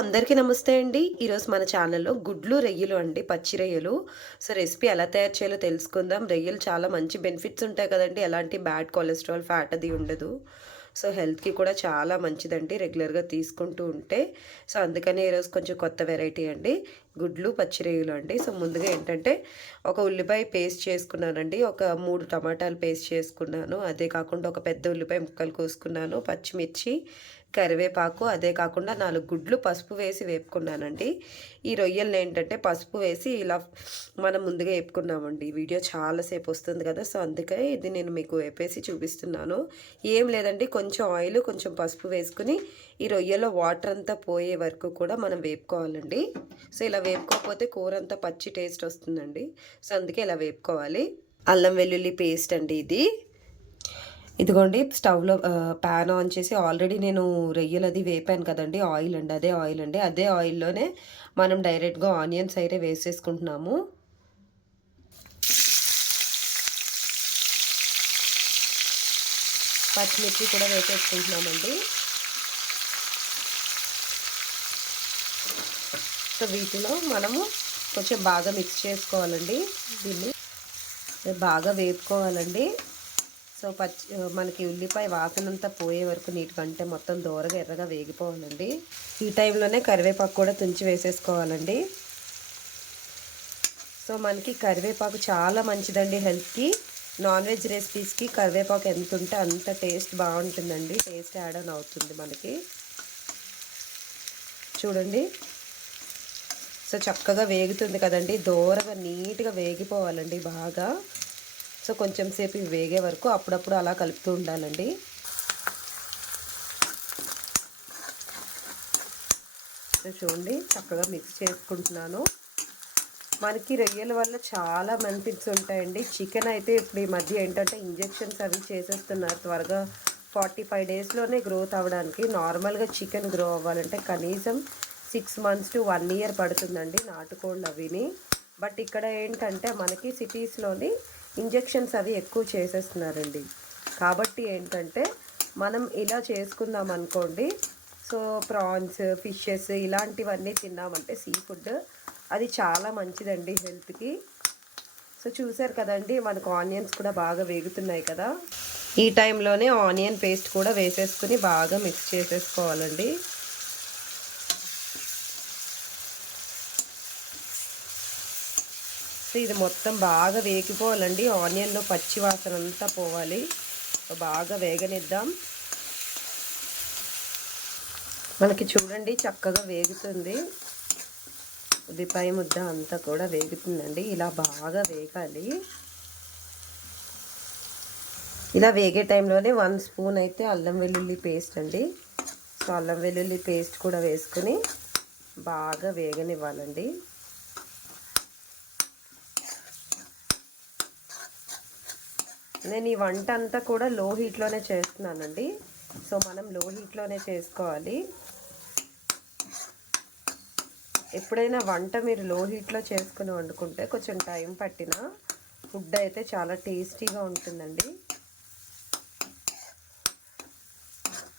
అందరికీ నమస్తే అండి. ఈరోజు మన ఛానల్లో గుడ్లు రొయ్యలు అండి పచ్చి రొయ్యలు. సో రెసిపీ ఎలా తయారు చేయాలో తెలుసుకుందాం. రొయ్యలు చాలా మంచి బెనిఫిట్స్ ఉంటాయి కదండి. ఎలాంటి బ్యాడ్ కొలెస్ట్రాల్ ఫ్యాట్ అది ఉండదు. సో హెల్త్కి కూడా చాలా మంచిదండి రెగ్యులర్గా తీసుకుంటూ ఉంటే. సో అందుకని ఈరోజు కొంచెం కొత్త వెరైటీ అండి. గుడ్లు పచ్చి రొయ్యలు అండి. సో ముందుగా ఏంటంటే ఒక ఉల్లిపాయ పేస్ట్ చేసుకున్నానండి. ఒక మూడు టమాటాలు పేస్ట్ చేసుకున్నాను. అదే కాకుండా ఒక పెద్ద ఉల్లిపాయ ముక్కలు కోసుకున్నాను. పచ్చిమిర్చి కరివేపాకు అదే కాకుండా నాలుగు గుడ్లు పసుపు వేసి వేపుకున్నానండి. ఈ రొయ్యలను ఏంటంటే పసుపు వేసి ఇలా మనం ముందుగా వేపుకున్నామండి. వీడియో చాలాసేపు వస్తుంది కదా సో అందుకే ఇది నేను మీకు వేపేసి చూపిస్తున్నాను. ఏం లేదండి కొంచెం ఆయిల్ కొంచెం పసుపు వేసుకుని ఈ రొయ్యలో వాటర్ అంతా పోయే వరకు కూడా మనం వేపుకోవాలండి. సో ఇలా వేపుకోకపోతే కూర అంతా పచ్చి టేస్ట్ వస్తుందండి. సో అందుకే ఇలా వేపుకోవాలి. అల్లం వెల్లుల్లి పేస్ట్ అండి ఇది. ఇదిగోండి స్టవ్లో ప్యాన్ ఆన్ చేసి ఆల్రెడీ నేను రొయ్యలు అది వేపాను కదండి ఆయిల్ అండి అదే ఆయిల్ అండి. అదే ఆయిల్లోనే మనం డైరెక్ట్గా ఆనియన్స్ అయితే వేసేసుకుంటున్నాము. పచ్చిమిర్చి కూడా వేసేసుకుంటున్నామండి. సో వీటిలో మనము కొంచెం బాగా మిక్స్ చేసుకోవాలండి దీన్ని. బాగా వేపుకోవాలండి. సో పచ్చి మనకి ఉల్లిపాయ వాసనంతా పోయే వరకు నీటికంటే మొత్తం దూరగా ఎర్రగా వేగిపోవాలండి. ఈ టైంలోనే కరివేపాకు కూడా తుంచి వేసేసుకోవాలండి. సో మనకి కరివేపాకు చాలా మంచిదండి హెల్త్కి. నాన్ వెజ్ రెసిపీస్కి కరివేపాకు ఎంత ఉంటే అంత టేస్ట్ బాగుంటుందండి. టేస్ట్ యాడ్ ఆన్ అవుతుంది మనకి. చూడండి. సో చక్కగా వేగుతుంది కదండి. దూరగా నీట్గా వేగిపోవాలండి బాగా. సో కొంచెం సేపు ఇవి వేగే వరకు అప్పుడప్పుడు అలా కలుపుతూ ఉండాలండి. చూడండి చక్కగా మిక్స్ చేసుకుంటున్నాను. మనకి రొయ్యల వల్ల చాలా బెనిఫిట్స్ ఉంటాయండి. చికెన్ అయితే ఇప్పుడు ఈ మధ్య ఏంటంటే ఇంజెక్షన్స్ అవి చేసేస్తున్నారు. త్వరగా ఫార్టీ ఫైవ్ డేస్లోనే గ్రోత్ అవ్వడానికి. నార్మల్గా చికెన్ గ్రో అవ్వాలంటే కనీసం six months to one year పడుతుందండి నాటుకోళ్ళు అవిని. బట్ ఇక్కడ ఏంటంటే మనకి సిటీస్లోని ఇంజెక్షన్స్ అవి ఎక్కువ చేసేస్తున్నారండి. కాబట్టి ఏంటంటే మనం ఇలా చేసుకుందాం అనుకోండి సో ప్రాన్స్ ఫిషెస్ ఇలాంటివన్నీ తిన్నామంటే సీ ఫుడ్ అది చాలా మంచిదండి హెల్త్కి. సో చూసారు కదండి మనకు ఆనియన్స్ కూడా బాగా వేగుతున్నాయి కదా. ఈ టైంలోనే ఆనియన్ పేస్ట్ కూడా వేసేసుకుని బాగా మిక్స్ చేసేసుకోవాలండి. సో ఇది మొత్తం బాగా వేగిపోవాలండి. ఆనియన్లో పచ్చి వాసన అంతా పోవాలి. బాగా వేగనిద్దాం. మనకి చూడండి చక్కగా వేగుతుంది. ఉల్లిపాయ ముద్ద అంతా కూడా వేగుతుందండి. ఇలా బాగా వేగాలి. ఇలా వేగే టైంలోనే వన్ స్పూన్ అయితే అల్లం వెల్లుల్లి పేస్ట్ అండి. సో అల్లం వెల్లుల్లి పేస్ట్ కూడా వేసుకుని బాగా వేగనివ్వాలండి. నేను ఈ వంట అంతా కూడా లో హీట్లోనే చేస్తున్నానండి. సో మనం లో హీట్లోనే చేసుకోవాలి. ఎప్పుడైనా వంట మీరు లో హీట్లో చేసుకుని వండుకుంటే కొంచెం టైం పట్టిన ఫుడ్ అయితే చాలా టేస్టీగా ఉంటుందండి.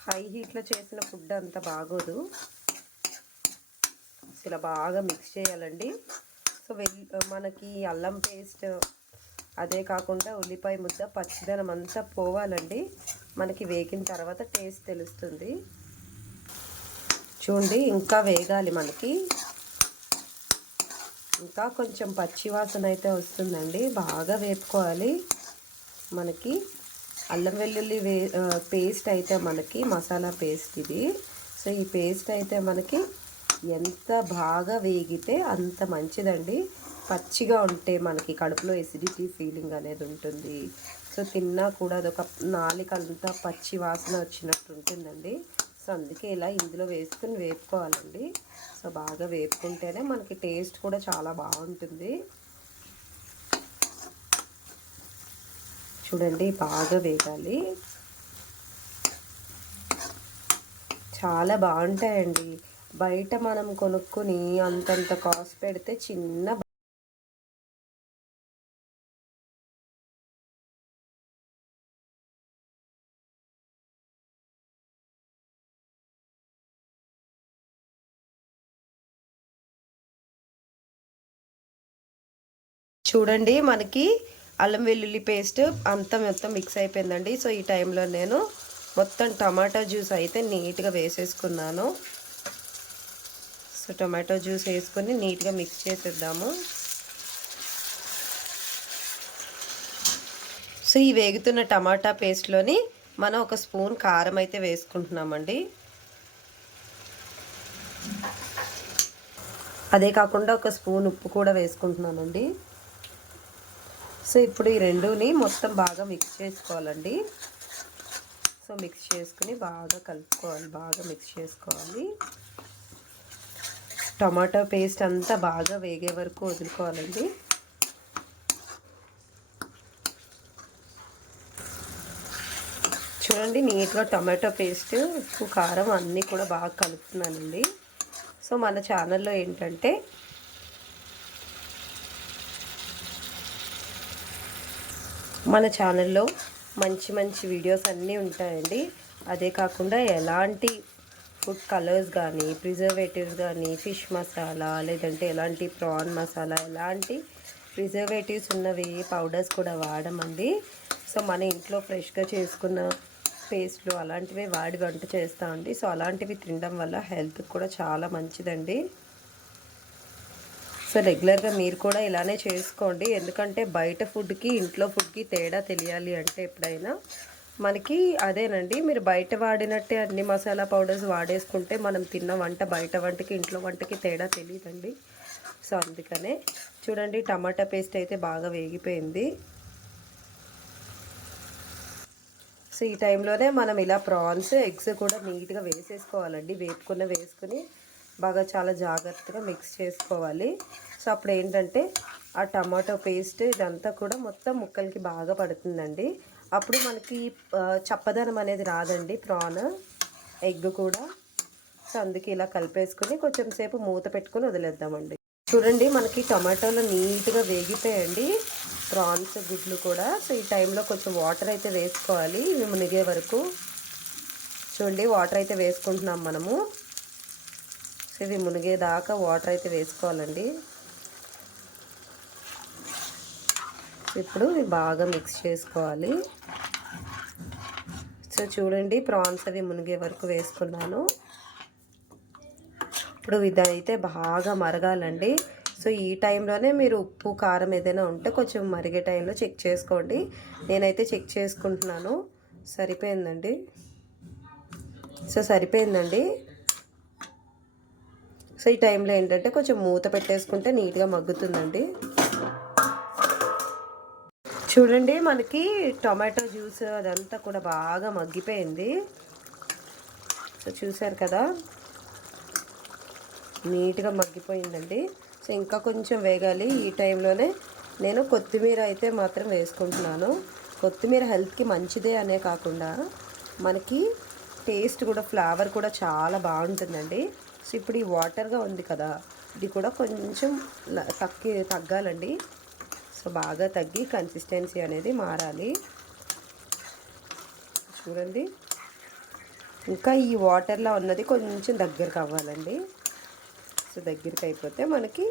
హై హీట్లో చేసిన ఫుడ్ అంత బాగోదు. ఇలా బాగా మిక్స్ చేయాలండి. సో వెల్ మనకి అల్లం పేస్ట్ అదే కాకుండా ఉల్లిపాయ ముద్ద పచ్చిదనం అంతా పోవాలండి. మనకి వేగిన తర్వాత టేస్ట్ తెలుస్తుంది. చూడండి ఇంకా వేగాలి మనకి. ఇంకా కొంచెం పచ్చి వాసన అయితే వస్తుందండి. బాగా వేపుకోవాలి మనకి. అల్లం వెల్లుల్లి వే పేస్ట్ అయితే మనకి మసాలా పేస్ట్ ఇది. సో ఈ పేస్ట్ అయితే మనకి ఎంత బాగా వేగితే అంత మంచిదండి. పచ్చిగా ఉంటే మనకి కడుపులో ఎసిడిటీ ఫీలింగ్ అనేది ఉంటుంది. సో తిన్నా కూడా అదొక నాలికంతా పచ్చి వాసన వచ్చినట్టు ఉంటుందండి. సో అందుకే ఇలా ఇందులో వేసుకుని వేపుకోవాలండి. సో బాగా వేపుకుంటేనే మనకి టేస్ట్ కూడా చాలా బాగుంటుంది. చూడండి బాగా వేగాలి. చాలా బాగుంటాయండి. బయట మనం కొనుక్కొని అంతంత కాస్ట్ పెడితే చిన్న చూడండి మనకి అల్లం వెల్లుల్లి పేస్ట్ అంతా మొత్తం మిక్స్ అయిపోయిందండి. సో ఈ టైంలో నేను మొత్తం టమాటా జ్యూస్ అయితే నీట్గా వేసేసుకున్నాను. సో టమాటో జ్యూస్ వేసుకొని నీట్గా మిక్స్ చేసేద్దాము. సో ఈ వేగుతున్న టమాటా పేస్ట్లోని మనం ఒక స్పూన్ కారం అయితే వేసుకుంటున్నామండి. అదే కాకుండా ఒక స్పూన్ ఉప్పు కూడా వేసుకుంటున్నానండి. సో ఇప్పుడు ఈ రెండుని మొత్తం బాగా మిక్స్ చేసుకోవాలండి. సో మిక్స్ చేసుకుని బాగా కలుపుకోవాలి బాగా మిక్స్ చేసుకోవాలి. టమాటో పేస్ట్ అంతా బాగా వేగే వరకు వదులుకోవాలండి. చూడండి నీట్గా టమాటో పేస్ట్ ఉప్పు కారం అన్నీ కూడా బాగా కలుపుతున్నానండి. సో మన ఛానల్లో ఏంటంటే మన ఛానల్లో మంచి మంచి వీడియోస్ అన్నీ ఉంటాయండి. అదే కాకుండా ఎలాంటి ఫుడ్ కలర్స్ కానీ ప్రిజర్వేటివ్స్ కానీ ఫిష్ మసాలా లేదంటే ఎలాంటి ప్రాన్ మసాలా ఎలాంటి ప్రిజర్వేటివ్స్ ఉన్నవి పౌడర్స్ కూడా వాడమండి. సో మన ఇంట్లో ఫ్రెష్గా చేసుకున్న పేస్ట్లు అలాంటివి వాడి వంట చేస్తామండి సో అలాంటివి తినడం వల్ల హెల్త్కి కూడా చాలా మంచిదండి. సో రెగ్యులర్గా మీరు కూడా ఇలానే చేసుకోండి. ఎందుకంటే బయట ఫుడ్కి ఇంట్లో ఫుడ్కి తేడా తెలియాలి అంటే ఎప్పుడైనా. మనకి అదేనండి మీరు బయట వాడినట్టే అన్ని మసాలా పౌడర్స్ వాడేసుకుంటే మనం తిన్న వంట బయట వంటకి ఇంట్లో వంటకి తేడా తెలియదండి. సో అందుకనే చూడండి టమాటా పేస్ట్ అయితే బాగా వేగిపోయింది. సో ఈ టైంలోనే మనం ఇలా ప్రాన్స్ ఎగ్స్ కూడా నీట్గా వేసేసుకోవాలండి. వేపుకున్న వేసుకుని బాగా చాలా జాగ్రత్తగా మిక్స్ చేసుకోవాలి. సో అప్పుడు ఏంటంటే ఆ టమాటో పేస్ట్ ఇదంతా కూడా మొత్తం ముక్కలకి బాగా పడుతుందండి. అప్పుడు మనకి చప్పదనం అనేది రాదండి ప్రాన్ ఎగ్ కూడా. సో అందుకే ఇలా కలిపేసుకుని కొంచెం సేపు మూత పెట్టుకొని వదిలేద్దామండి. చూడండి మనకి టమాటోలు నీట్గా వేగిపోయండి ప్రాన్స్ గుడ్లు కూడా. సో ఈ టైంలో కొంచెం వాటర్ అయితే వేసుకోవాలి. ఇవి మునిగే వరకు. చూడండి వాటర్ అయితే వేసుకుంటున్నాం మనము. సో ఇవి మునిగేదాకా వాటర్ అయితే వేసుకోవాలండి. ఇప్పుడు ఇవి బాగా మిక్స్ చేసుకోవాలి. సో చూడండి ప్రాన్స్ అవి మునిగే వరకు వేసుకున్నాను. ఇప్పుడు ఇదైతే బాగా మరగాలండి. సో ఈ టైంలోనే మీరు ఉప్పు కారం ఏదైనా ఉంటే కొంచెం మరిగే టైంలో చెక్ చేసుకోండి. నేనైతే చెక్ చేసుకుంటున్నాను. సరిపోయిందండి? సో సరిపోయిందండి. సో ఈ టైంలో ఏంటంటే కొంచెం మూత పెట్టేసుకుంటే నీట్గా మగ్గుతుందండి. చూడండి మనకి టొమాటో జ్యూస్ అదంతా కూడా బాగా మగ్గిపోయింది. సో చూసారు కదా? నీట్గా మగ్గిపోయిందండి. సో ఇంకా కొంచెం వేగాలి. ఈ టైంలోనే నేను కొత్తిమీర అయితే మాత్రం వేసుకుంటున్నాను. కొత్తిమీర హెల్త్కి మంచిదే అనే కాకుండా మనకి టేస్ట్ కూడా ఫ్లేవర్ కూడా చాలా బాగుంటుందండి. సో ఇప్పుడు ఈ వాటర్గా ఉంది కదా ఇది కూడా కొంచెం తగ్గి తగ్గాలండి. సో బాగా తగ్గి కన్సిస్టెన్సీ అనేది మారాలి. చూడండి. ఇంకా ఈ వాటర్లో ఉన్నది కొంచెం దగ్గరకు అవ్వాలండి. సో దగ్గరికి అయిపోతే మనకి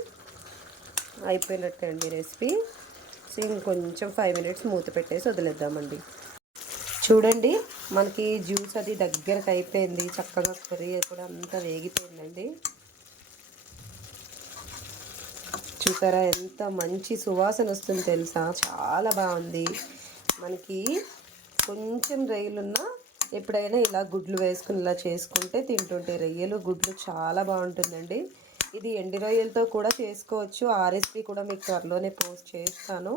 అయిపోయినట్టు అండి రెసిపీ. సో ఇంకొంచెం ఫైవ్ మినిట్స్ మూత పెట్టేసి వదిలేద్దామండి. చూడండి మనకి జ్యూస్ అది దగ్గరకు అయిపోయింది చక్కగా కర్రీ కూడా అంతా వేగిపోయిందండి. చూసారా ఎంత మంచి సువాసన వస్తుంది తెలుసా? చాలా బాగుంది. మనకి కొంచెం రొయ్యలున్నా ఎప్పుడైనా ఇలా గుడ్లు వేసుకుని ఇలా చేసుకుంటే తింటుంటే రొయ్యలు గుడ్లు చాలా బాగుంటుందండి. ఇది ఎండి రొయ్యలతో కూడా చేసుకోవచ్చు. ఆ రెసిపీ కూడా మీకు త్వరలోనే పోస్ట్ చేస్తాను.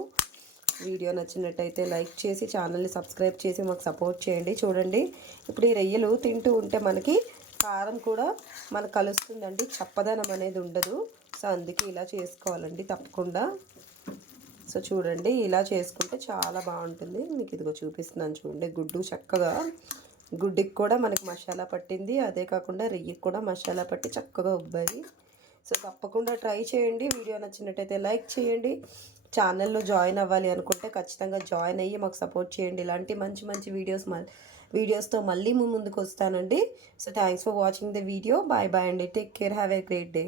వీడియో నచ్చినట్టయితే లైక్ చేసి ఛానల్ని సబ్స్క్రైబ్ చేసి మాకు సపోర్ట్ చేయండి. చూడండి ఇప్పుడు ఈ రొయ్యలు తింటూ ఉంటే మనకి కారం కూడా మనకు కలుస్తుందండి. చప్పదనం అనేది ఉండదు. సో అందుకే ఇలా చేసుకోవాలండి తప్పకుండా. సో చూడండి ఇలా చేసుకుంటే చాలా బాగుంటుంది. మీకు ఇదిగో చూపిస్తున్నాను చూడండి గుడ్డు చక్కగా. గుడ్డికి కూడా మనకి మసాలా పట్టింది. అదే కాకుండా రెయ్యికి కూడా మసాలా పట్టి చక్కగా ఉబ్బాయి. సో తప్పకుండా ట్రై చేయండి. వీడియో నచ్చినట్టయితే లైక్ చేయండి. ఛానల్లో జాయిన్ అవ్వాలి అనుకుంటే ఖచ్చితంగా జాయిన్ అయ్యి మాకు సపోర్ట్ చేయండి. ఇలాంటి మంచి మంచి వీడియోస్ వీడియోస్తో మళ్ళీ ముందుకు వస్తానండి. So thanks for watching the video bye bye అండి. Take care have a great day